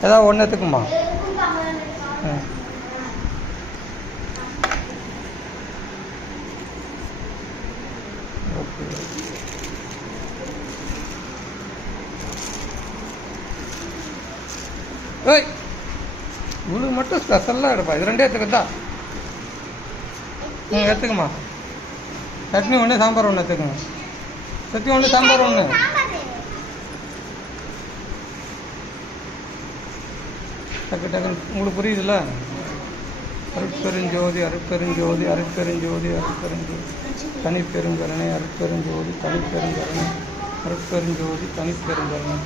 ஏதாவது ஒன்று எடுத்துக்குமா? ஆ. ஓகே ஏய் இவளுக்கு மட்டும் ஸ்பெஷலாக எடுப்பா. இது ரெண்டே எடுத்துக்கதா ம் எடுத்துக்கம்மா சட்னி ஒன்று சாம்பார் ஒன்று எடுத்துக்கங்க சட்னி ஒன்று சாம்பார் ஒன்று டக்கு டக்குன்னு. உங்களுக்கு புரியுதுல்ல? அருட்பெருஞ்சோதி அருட்பெருஞ்சோதி அருட்பெருஞ்சோதி அருட்பெருஞ்சோதி தனிப்பெருங்கருணை அருட்பெருஞ்சோதி தனிப்பெருங்கருணை அருட்பெருஞ்சோதி தனிப்பெருங்கருணை